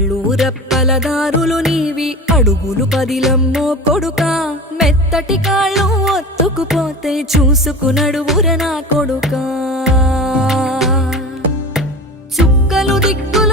కళ్ళు రెప్పలదారులు నీవి అడుగులు పదిలమ్మో కొడుకా మెత్తటి కాళ్ళు ఒత్తుకుపోతే చూసుకునడువుర నా కొడుకా చుక్కలు దిక్కులు